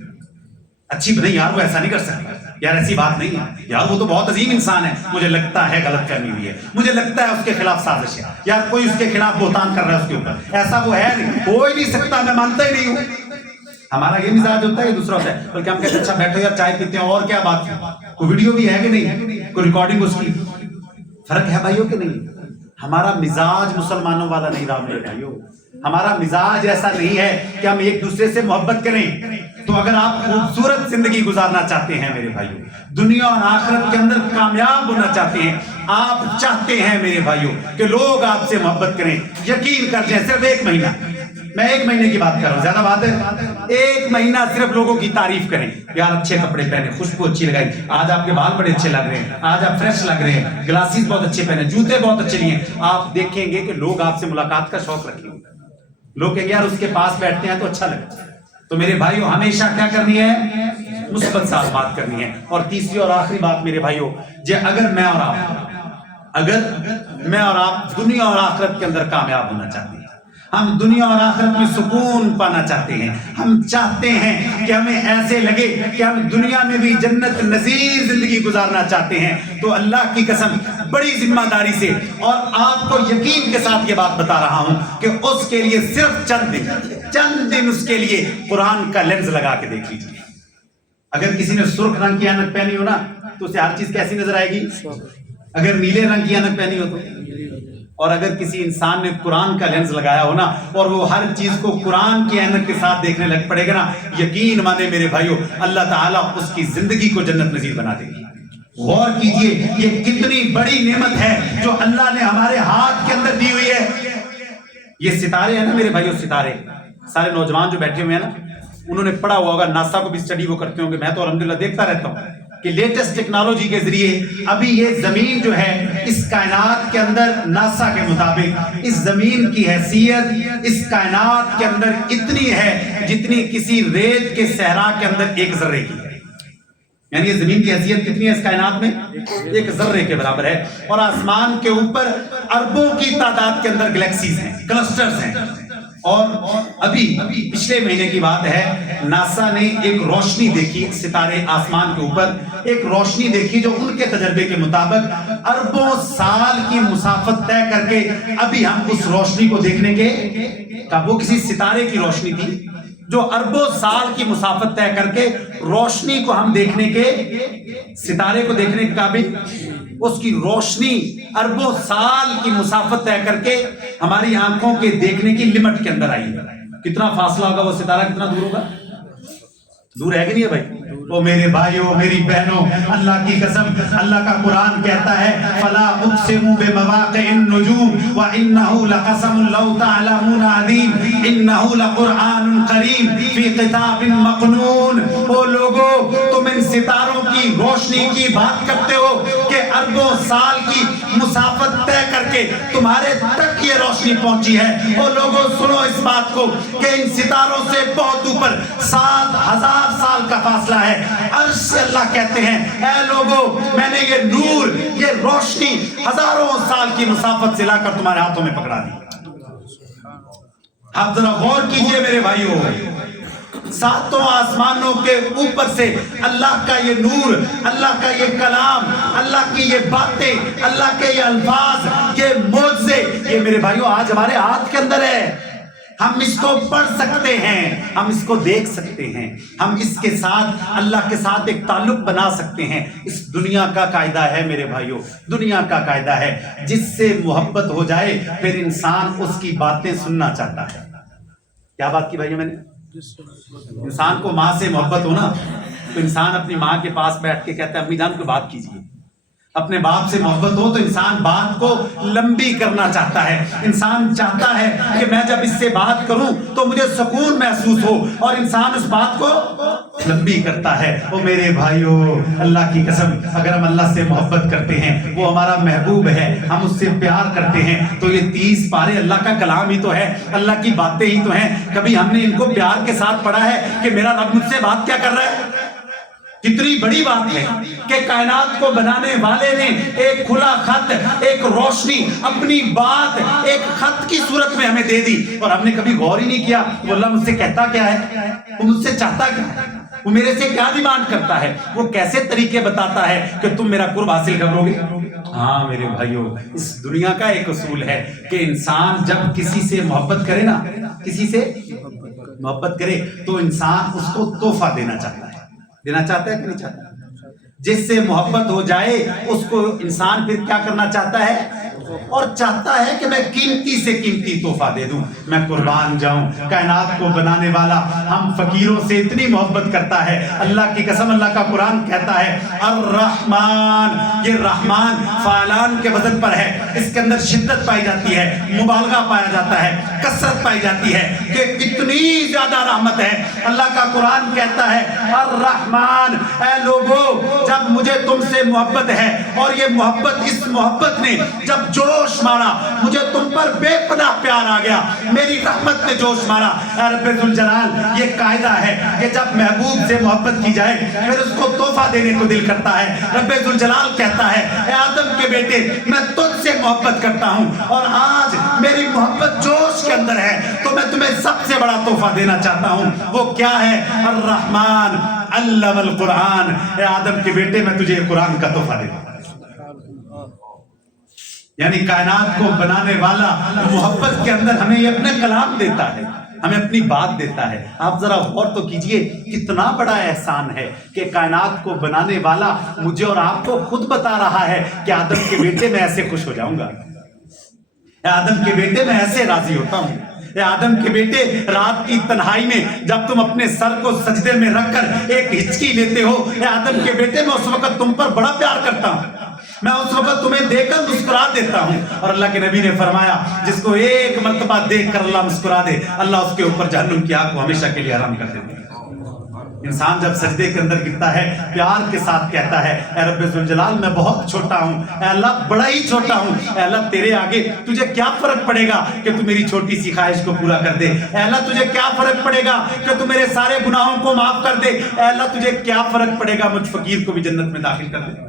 اچھی نہیں یار وہ ایسا نہیں کر سکتا، یار ایسی بات نہیں ہے، یار وہ تو بہت عظیم انسان ہے، مجھے لگتا ہے غلط فہمی ہوئی ہے، مجھے لگتا ہے اس کے خلاف سازش ہے، یار کوئی اس کے خلاف بہتان کر رہا ہے اس کے اوپر، ایسا وہ ہے نہیں، ہو ہی نہیں سکتا، میں مانتا ہی نہیں ہوں۔ ہمارا یہ مزاج ہوتا ہے، یہ دوسرا ہوتا ہے، بلکہ ہم کہتے ہیں اچھا بیٹھو یار چائے پیتے ہیں، اور کیا بات ہے، کوئی ویڈیو بھی ہے کہ نہیں، کوئی ریکارڈنگ اس کی، فرق ہے بھائیوں کہ نہیں؟ ہمارا مزاج مسلمانوں والا نہیں رہا میرے بھائیو. ہمارا مزاج ایسا نہیں ہے کہ ہم ایک دوسرے سے محبت کریں. تو اگر آپ خوبصورت زندگی گزارنا چاہتے ہیں میرے بھائیو, دنیا اور آخرت کے اندر کامیاب ہونا چاہتے ہیں, آپ چاہتے ہیں میرے بھائیو کہ لوگ آپ سے محبت کریں, یقین کر جائیں صرف 1 مہینہ, میں 1 مہینے کی بات کر رہا ہوں, زیادہ بات ہے, 1 مہینہ صرف لوگوں کی تعریف کریں. یار اچھے کپڑے پہنے, خوشبو اچھی لگائی, آج آپ کے بال بڑے اچھے لگ رہے ہیں, آج آپ فریش لگ رہے ہیں, گلاسز بہت اچھے پہنے, جوتے بہت اچھے لیے. آپ دیکھیں گے کہ لوگ آپ سے ملاقات کا شوق رکھیں گے. لوگ کہیں گے یار اس کے پاس بیٹھتے ہیں تو اچھا لگتا ہے. تو میرے بھائیو ہمیشہ کیا کرنی ہے, مثبت ساتھ بات کرنی ہے. اور تیسری اور آخری بات میرے بھائیو, اگر میں اور آپ دنیا اور آخرت کے اندر کامیاب ہونا چاہتے ہیں, ہم دنیا اور آخرت میں سکون پانا چاہتے ہیں, ہم چاہتے ہیں کہ ہمیں ایسے لگے کہ ہم دنیا میں بھی جنت نظیر زندگی گزارنا چاہتے ہیں, تو اللہ کی قسم بڑی ذمہ داری سے اور آپ کو یقین کے ساتھ یہ بات بتا رہا ہوں کہ اس کے لیے صرف چند دن اس کے لیے قرآن کا لینز لگا کے دیکھ لیجیے. اگر کسی نے سرخ رنگ کی اینک پہنی ہو نا تو اسے ہر چیز کیسی نظر آئے گی, اگر نیلے رنگ کی اینک پہنی ہو تو, اور اگر کسی انسان نے قرآن کا لینز لگایا ہو نا اور وہ ہر چیز کو قرآن کی اینک کے ساتھ دیکھنے لگ پڑے گا نا, یقین مانے میرے بھائیو اللہ تعالیٰ اس کی زندگی کو جنت نظیر بنا دے گی. غور کیجئے یہ کتنی بڑی نعمت ہے جو اللہ نے ہمارے ہاتھ کے اندر دی ہوئی ہے. یہ ستارے ہیں نا میرے بھائیو, ستارے, سارے نوجوان جو بیٹھے ہوئے ہیں نا انہوں نے پڑھا ہوا ہوگا, ناسا کو بھی اسٹڈی وہ کرتے ہوں گے, میں تو الحمدللہ دیکھتا رہتا ہوں کہ لیٹسٹ ٹیکنالوجی کے ذریعے ابھی یہ زمین جو ہے اس کائنات کے اندر ناسا کے مطابق اس زمین کی حیثیت اس کائنات کے اندر اتنی ہے جتنی کسی ریت کے صحرا کے اندر 1 ذرے کی ہے. یعنی یہ زمین کی حیثیت کتنی ہے اس کائنات میں, 1 ذرے کے برابر ہے. اور آسمان کے اوپر اربوں کی تعداد کے اندر گلیکسیز ہیں, کلسٹرز ہیں. اور ابھی پچھلے مہینے کی بات ہے, ناسا نے ایک روشنی دیکھی ستارے آسمان کے اوپر, ایک روشنی دیکھی جو ان کے تجربے کے مطابق اربوں سال کی مسافت طے کر کے ابھی ہم اس روشنی کو دیکھنے کے, وہ کسی ستارے کی روشنی تھی جو اربوں سال کی مسافت طے کر کے روشنی کو ہم دیکھنے کے, ستارے کو دیکھنے کے قابل, اس کی روشنی اربوں سال کی مسافت طے کر کے ہماری آنکھوں کے دیکھنے کی لمٹ کے اندر آئی. کتنا فاصلہ ہوگا وہ ستارہ, کتنا دور ہوگا, دور ہے کہ نہیں ہے بھائی. او میرے بھائیوں میری بہنوں, اللہ کی قسم اللہ کا قرآن کہتا ہے فلا اقسم بمواقع النجوم وانه لقسم لو تعلمون عظیم انه لقرآن کریم فی کتاب مکنون. او لوگو تم ان ستاروں کی روشنی کی بات کرتے ہو کہ اربوں سال کی مسافت طے کر کے تمہارے تک یہ روشنی پہنچی ہے. او لوگو سنو اس بات کو کہ ان ستاروں سے بہت اوپر 7000 سال کا فاصلہ ہے. عرش سے اللہ کہتے ہیں اے لوگو میں نے یہ نور یہ روشنی ہزاروں سال کی مسافت سے لا کر تمہارے ہاتھوں میں پکڑا دی. آپ ذرا غور کیجئے میرے بھائیوں, 7 آسمانوں کے اوپر سے اللہ کا یہ نور, اللہ کا یہ کلام, اللہ کی یہ باتیں, اللہ کے یہ الفاظ, یہ معجزے, یہ میرے بھائیوں آج ہمارے ہاتھ کے اندر ہے. ہم اس کو پڑھ سکتے ہیں, ہم اس کو دیکھ سکتے ہیں, ہم اس کے ساتھ اللہ کے ساتھ ایک تعلق بنا سکتے ہیں. اس دنیا کا قاعدہ ہے میرے بھائیوں, دنیا کا قاعدہ ہے جس سے محبت ہو جائے پھر انسان اس کی باتیں سننا چاہتا ہے. کیا بات کی بھائیوں میں نے, انسان کو ماں سے محبت ہو نا تو انسان اپنی ماں کے پاس بیٹھ کے کہتا ہے امی جان کو بات کیجیے. اپنے باپ سے محبت ہو تو انسان بات کو لمبی کرنا چاہتا ہے, انسان چاہتا ہے کہ میں جب اس سے بات کروں تو مجھے سکون محسوس ہو, اور انسان اس بات کو لمبی کرتا ہے. او میرے بھائیو اللہ کی قسم اگر ہم اللہ سے محبت کرتے ہیں, وہ ہمارا محبوب ہے, ہم اس سے پیار کرتے ہیں, تو یہ 30 پارے اللہ کا کلام ہی تو ہے, اللہ کی باتیں ہی تو ہیں. کبھی ہم نے ان کو پیار کے ساتھ پڑھا ہے کہ میرا رب مجھ سے بات کیا کر رہا ہے. کتنی بڑی بات ہے کہ کائنات کو بنانے والے نے ایک کھلا خط, ایک روشنی, اپنی بات ایک خط کی صورت میں ہمیں دے دی, اور ہم نے کبھی غور ہی نہیں کیا وہ اللہ مجھ سے کہتا کیا ہے, وہ مجھ سے چاہتا کیا ہے, وہ میرے سے کیا ڈیمانڈ کرتا ہے, وہ کیسے طریقے بتاتا ہے کہ تم میرا قرب حاصل کرو گے. ہاں میرے بھائیوں اس دنیا کا ایک اصول ہے کہ انسان جب کسی سے محبت کرے نا, کسی سے محبت کرے تو انسان اس کو تحفہ دینا چاہتا ہے. دینا چاہتا ہے کہ نہیں چاہتا؟ جس سے محبت ہو جائے اس کو انسان پھر کیا کرنا چاہتا ہے, اور چاہتا ہے کہ میں قیمتی سے قیمتی تحفہ دے دوں، میں قربان جاؤں۔ کائنات کو بنانے والا ہم فقیروں سے اتنی محبت کرتا ہے، اللہ کی قسم اللہ کا قرآن کہتا ہے الرحمن، یہ رحمان فعلان کے وزن پر ہے، اس کے اندر شدت پائی جاتی ہے، مبالغہ پایا جاتا ہے، کثرت پائی جاتی ہے کہ اتنی زیادہ رحمت ہے۔ اللہ کا قرآن کہتا ہے الرحمن، اے لوگو جب مجھے تم سے محبت ہے اور یہ محبت، اس محبت نے جب جوش مارا، مجھے تم پر بے پناہ پیار آ گیا، میری رحمت نے جوش مارا۔ اے رب ذوالجلال، یہ قاعدہ ہے کہ جب محبوب سے محبت کی جائے پھر اس کو تحفہ دینے کو دل کرتا ہے۔ رب ذوالجلال کہتا ہے اے آدم کے بیٹے میں تجھ سے محبت کرتا ہوں اور آج میری محبت جوش کے اندر ہے تو میں تمہیں سب سے بڑا تحفہ دینا چاہتا ہوں۔ وہ کیا ہے؟ الرحمن علم القرآن، اے آدم کے بیٹے میں تجھے قرآن کا تحفہ دیتا ہوں۔ یعنی کائنات کو بنانے والا محبت کے اندر ہمیں یہ اپنے کلام دیتا ہے، ہمیں اپنی بات دیتا ہے۔ آپ ذرا غور تو کیجئے کتنا بڑا احسان ہے کہ کائنات کو بنانے والا مجھے اور آپ کو خود بتا رہا ہے کہ آدم کے بیٹے میں ایسے خوش ہو جاؤں گا، اے آدم کے بیٹے میں ایسے راضی ہوتا ہوں، اے آدم کے بیٹے رات کی تنہائی میں جب تم اپنے سر کو سجدے میں رکھ کر ایک ہچکی لیتے ہو، اے آدم کے بیٹے میں اس وقت تم پر بڑا پیار کرتا ہوں، میں اس وقت تمہیں دیکھ کر مسکرا دیتا ہوں۔ اور اللہ کے نبی نے فرمایا جس کو ایک مرتبہ دیکھ کر اللہ مسکرا دے اللہ اس کے اوپر جہنم کی آگ کو ہمیشہ کے لیے حرام کر دیتا ہے۔ انسان جب سجدے کے اندر گرتا ہے پیار کے ساتھ کہتا ہے اے رب ذوالجلال میں بہت چھوٹا ہوں، اے اللہ بڑا ہی چھوٹا ہوں، اے اللہ تیرے آگے تجھے کیا فرق پڑے گا کہ تو میری چھوٹی سی خواہش کو پورا کر دے، اے اللہ تجھے کیا فرق پڑے گا کہ تو میرے سارے گناہوں کو معاف کر دے، اے اللہ تجھے کیا فرق پڑے گا مجھ فقیر کو بھی جنت میں داخل کر دے۔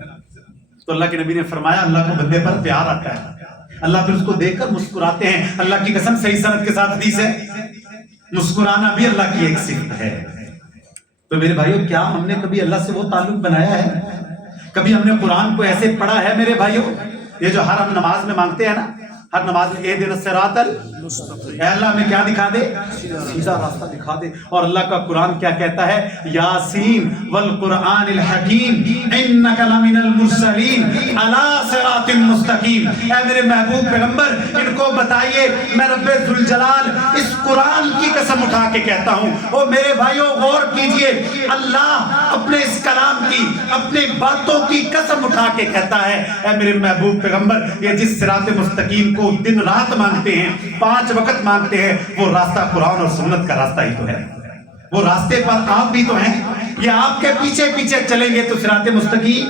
تو اللہ کے نبی نے فرمایا اللہ کو بندے پر پیار آتا ہے، اللہ پھر اس کو دیکھ کر مسکراتے ہیں۔ اللہ کی قسم صحیح سند کے ساتھ حدیث ہے مسکرانا بھی اللہ کی ایک صفت ہے۔ تو میرے بھائیوں کیا ہم نے کبھی اللہ سے وہ تعلق بنایا ہے؟ کبھی ہم نے قرآن کو ایسے پڑھا ہے؟ میرے بھائیوں یہ جو ہر ہم نماز میں مانگتے ہیں نا، ہر نماز میں اہدنا الصراط المستقیم، اے اللہ ہمیں کیا دکھا دے؟ سیدھا راستہ دکھا دے۔ اور اللہ کا قرآن کیا کہتا ہے؟ یاسین والقرآن الحکیم انک لمن المرسلین علی صراط مستقیم۔ اے میرے محبوب پیغمبر ان کو بتائیے میں رب ذوالجلال اس قرآن کی قسم اٹھا کے کہتا ہوں۔ او میرے بھائیوں غور کیجئے، اللہ اپنے اس کلام کی، اپنی باتوں کی قسم اٹھا کے کہتا ہے اے میرے محبوب پیغمبر یہ جس صراط مستقیم کو دن رات مانگتے ہیں، 5 وقت مانگتے ہیں، وہ راستہ قرآن اور سنت کا راستہ ہی تو ہے، وہ راستے پر آپ بھی تو ہیں، یہ آپ کے پیچھے پیچھے چلیں گے تو صراط مستقیم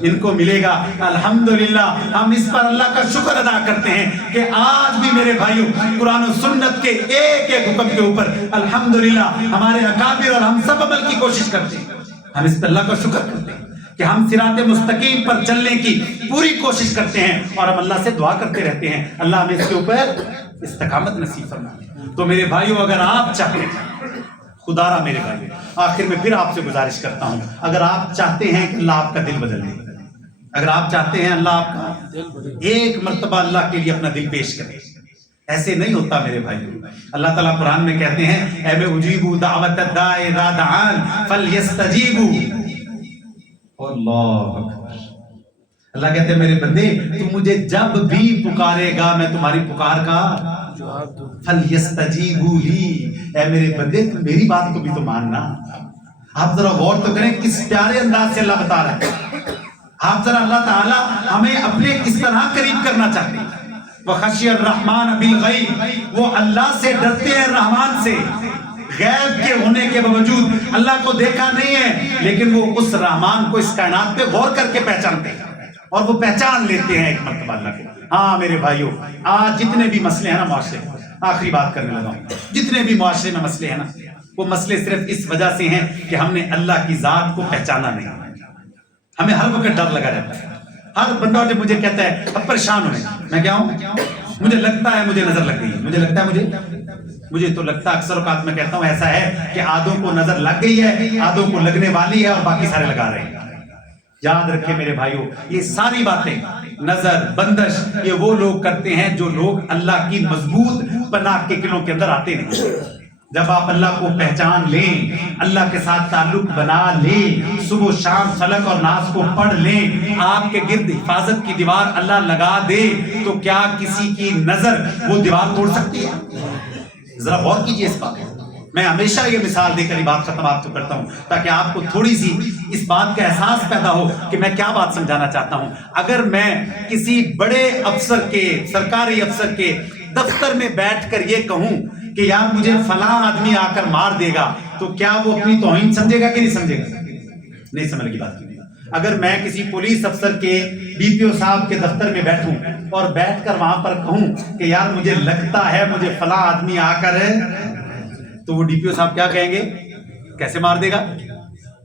ان کو ملے گا۔ الحمدللہ ہم اس پر اللہ کا شکر ادا کرتے ہیں کہ آج بھی میرے بھائیوں قرآن و سنت کے ایک ایک حکم کے اوپر الحمدللہ ہمارے اکابر اور ہم سب عمل کی کوشش کرتے ہیں۔ ہم اس پر اللہ کا شکر کرتے ہیں کہ ہم صراط مستقیم پر چلنے کی پوری کوشش کرتے ہیں اور ہم اللہ سے دعا کرتے رہتے ہیں اللہ ہمیں اس کے اوپر استقامت نصیب فرمائے۔ تو میرے بھائیوں اگر آپ چاہتے ہیں، خدا را میرے بھائیوں آخر میں پھر آپ سے گزارش کرتا ہوں، اگر آپ چاہتے ہیں کہ اللہ آپ کا دل بدل دے، اگر آپ چاہتے ہیں اللہ آپ کا ایک مرتبہ اللہ کے لیے اپنا دل پیش کرے، ایسے نہیں ہوتا میرے بھائیوں۔ اللہ تعالیٰ قرآن میں کہتے ہیں اے میں اجیبو دعوت الداع اذا دعان فلیستجیبو۔ اللہ اکبر، اللہ کہتے ہیں میرے بندے تم مجھے جب بھی پکارے گا میں تمہاری پکار کا جواب دوں۔ فلیستجیبوا لی، اے میرے بندے تم میری بات کو بھی تو ماننا۔ آپ ذرا غور تو کریں کس پیارے انداز سے اللہ بتا رہا ہے۔ آپ ذرا اللہ تعالیٰ ہمیں اپنے کس طرح قریب کرنا چاہتے ہیں۔ وَخَشِيَ الرَّحْمَنَ بِالْغَيْبِ، وہ اللہ سے ڈرتے ہیں رحمان سے، غیب کے ہونے کے باوجود اللہ کو دیکھا نہیں ہے لیکن وہ اس رحمان کو اس کائنات پہ غور کر کے پہچانتے ہیں اور وہ پہچان لیتے ہیں ایک مرتبہ اللہ کو۔ ہاں میرے بھائیوں آج جتنے بھی مسئلے ہیں نا معاشرے میں، آخری بات کرنے لگا ہوں، جتنے بھی معاشرے میں مسئلے ہیں نا وہ مسئلے صرف اس وجہ سے ہیں کہ ہم نے اللہ کی ذات کو پہچانا نہیں۔ ہمیں ہر وقت ڈر لگا رہتا ہے، ہر بندہ جب مجھے کہتا ہے اب پریشان ہوئے میں کیا ہوں، مجھے لگتا ہے مجھے نظر لگ گئی ہے، مجھے لگتا ہے مجھے تو لگتا ہے اکثر اوقات میں کہتا ہوں ایسا ہے کہ آدھوں کو نظر لگ گئی ہے، آدھوں کو لگنے والی ہے اور باقی سارے لگا رہے ہیں۔ یاد رکھیں میرے بھائیوں یہ ساری باتیں نظر بندش یہ وہ لوگ کرتے ہیں جو لوگ اللہ کی مضبوط پناہ کے قلعوں کے اندر آتے نہیں۔ جب آپ اللہ کو پہچان لیں، اللہ کے ساتھ تعلق بنا لیں، صبح و شام فلق اور ناس کو پڑھ لیں، آپ کے گرد حفاظت کی دیوار اللہ لگا دے، تو کیا کسی کی نظر وہ دیوار توڑ سکتی ہے؟ ذرا غور کیجئے اس بات. میں ہمیشہ یہ مثال دے کر یہ بات ختم آپ کو کرتا ہوں تاکہ آپ کو تھوڑی سی اس بات کا احساس پیدا ہو کہ میں کیا بات سمجھانا چاہتا ہوں. اگر میں کسی بڑے افسر کے، سرکاری افسر کے دفتر میں بیٹھ کر یہ کہوں کہ یار مجھے فلاں آدمی آ کر مار دے گا، تو کیا وہ اپنی توہین سمجھے گا کہ نہیں سمجھے گا؟ نہیں سمجھنے کی بات کی. اگر میں کسی پولیس افسر کے، ڈی پی او صاحب کے دفتر میں بیٹھوں اور بیٹھ کر وہاں پر کہوں کہ یار مجھے لگتا ہے مجھے فلاں آدمی آ کر، تو وہ ڈی پی او صاحب کیا کہیں گے؟ کیسے مار دے گا؟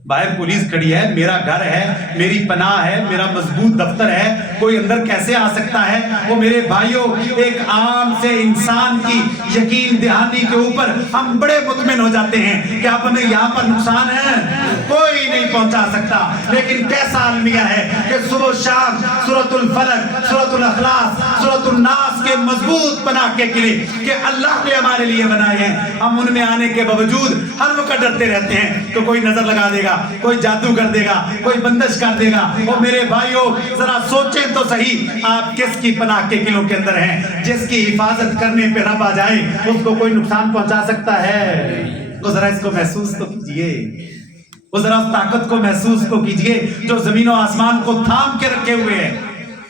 باہر پولیس کھڑی ہے، میرا گھر ہے، میری پناہ ہے، میرا مضبوط دفتر ہے، کوئی اندر کیسے آ سکتا ہے؟ وہ میرے بھائیوں، ایک عام سے انسان کی یقین دہانی کے اوپر ہم بڑے مطمئن ہو جاتے ہیں کہ اب ہمیں یہاں پر نقصان ہے کوئی نہیں پہنچا سکتا. لیکن کیسا المیہ ہے کہ صبح و شام سورۃ الفلق، سورۃ الاخلاص، سورۃ الناس کے مضبوط پناہ کے قلعے کہ اللہ نے ہمارے لیے بنائے ہیں، ہم ان میں آنے کے باوجود ہر وقت ڈرتے رہتے ہیں کہ کوئی نظر لگا دے گا، کوئی جادو کر دے گا، کوئی بندش کر دے گا. اور میرے بھائیوں ذرا سوچیں تو صحیح، آپ کس کی پناہ کے قلعوں کے اندر ہیں؟ جس کی حفاظت کرنے پہ رب آ جائے اس کو کوئی نقصان پہنچا سکتا ہے؟ تو ذرا اس کو محسوس تو کیجئے، وہ ذرا اس طاقت کو محسوس تو کیجئے جو زمین و آسمان کو تھام کے رکھے ہوئے ہے.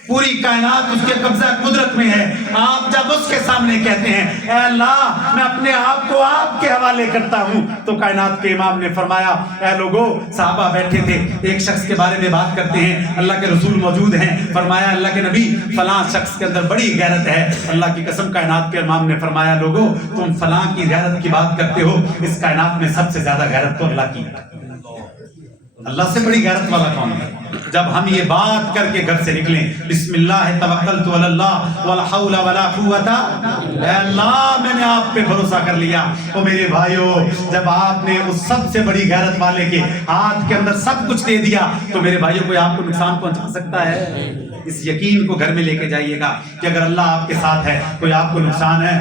پوری کائنات اس کے قبضہ قدرت میں ہے. آپ جب اس کے سامنے کہتے ہیں اے اللہ میں اپنے آپ کو آپ کے حوالے کرتا ہوں، تو کائنات کے امام نے فرمایا اے لوگو، صحابہ بیٹھے تھے، ایک شخص کے بارے میں بات کرتے ہیں، اللہ کے رسول موجود ہیں، فرمایا اللہ کے نبی فلاں شخص کے اندر بڑی غیرت ہے. اللہ کی قسم کائنات کے امام نے فرمایا لوگو تم فلاں کی غیرت کی بات کرتے ہو، اس کائنات میں سب سے زیادہ غیرت تو اللہ کی ہے. اللہ سے بڑی غیرت والا کون ہے؟ جب ہم یہ بات کر کے گھر سے نکلیں بسم اللہ توکلت علی اللہ ولا حول ولا قوت، اے اللہ میں نے آپ پہ بھروسہ کر لیا. تو میرے بھائیو جب آپ نے اس سب سے بڑی غیرت والے کے ہاتھ کے اندر سب کچھ دے دیا تو میرے بھائیو کوئی آپ کو نقصان پہنچا سکتا ہے؟ اس یقین کو گھر میں لے کے جائیے گا کہ اگر اللہ آپ کے ساتھ ہے کوئی آپ کو نقصان ہے؟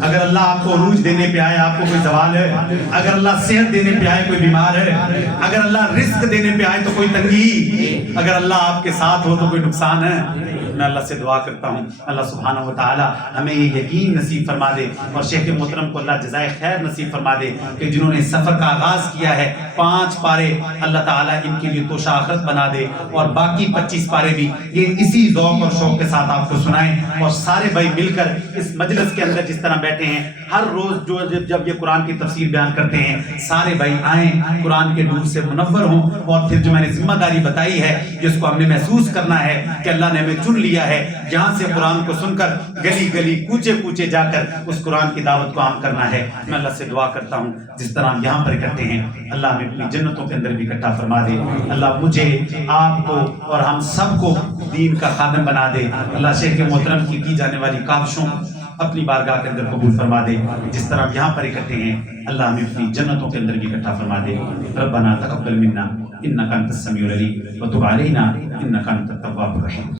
اگر اللہ آپ کو عروج دینے پہ آئے آپ کو کوئی زوال ہے؟ اگر اللہ صحت دینے پہ آئے کوئی بیمار ہے؟ اگر اللہ رزق دینے پہ آئے تو کوئی تنگی؟ اگر اللہ آپ کے ساتھ ہو تو کوئی نقصان ہے؟ میں اللہ سے دعا کرتا ہوں اللہ سبحانہ و تعالی ہمیں یہ یقین نصیب فرما دے، اور شیخ محترم کو اللہ جزائے خیر نصیب فرما دے کہ جنہوں نے سفر کا آغاز کیا ہے 5 پارے اللہ تعالیٰ ان کے لیے توشہ آخرت بنا دے، اور باقی 25 پارے بھی یہ اسی ذوق اور شوق کے ساتھ آپ کو سنائیں. اور سارے بھائی مل کر اس مجلس کے اندر جس طرح بیٹھے ہیں ہر روز جب یہ قرآن کی تفسیر بیان کرتے ہیں سارے بھائی آئیں قرآن کے نور سے منور ہوں، اور پھر جو میں نے ذمہ داری بتائی ہے جس کو ہم نے محسوس کرنا ہے کہ اللہ نے ہمیں چن لیا ہے یہاں سے قرآن کو سن کر گلی گلی کوچے کوچے جا کر اس قرآن کی دعوت کو عام کرنا ہے. میں اللہ سے دعا کرتا ہوں جس طرح ہم یہاں پر اکٹھے ہیں اللہ ہمیں اپنی جنتوں کے اندر بھی اکٹھا فرما دے. اللہ مجھے آپ کو اور ہم سب کو دین کا خادم بنا دے. اللہ شیخ محترم کی جانے والی کاوشوں اپنی بارگاہ کے اندر قبول فرما دے. جس طرح ہم یہاں پر اکٹھے ہیں اللہ ہمیں اپنی جنتوں کے اندر بھی اکٹھا فرما دے. ربنا تقبل منا انک انت السمیع العلیم وتب علینا انک انت التواب الرحیم.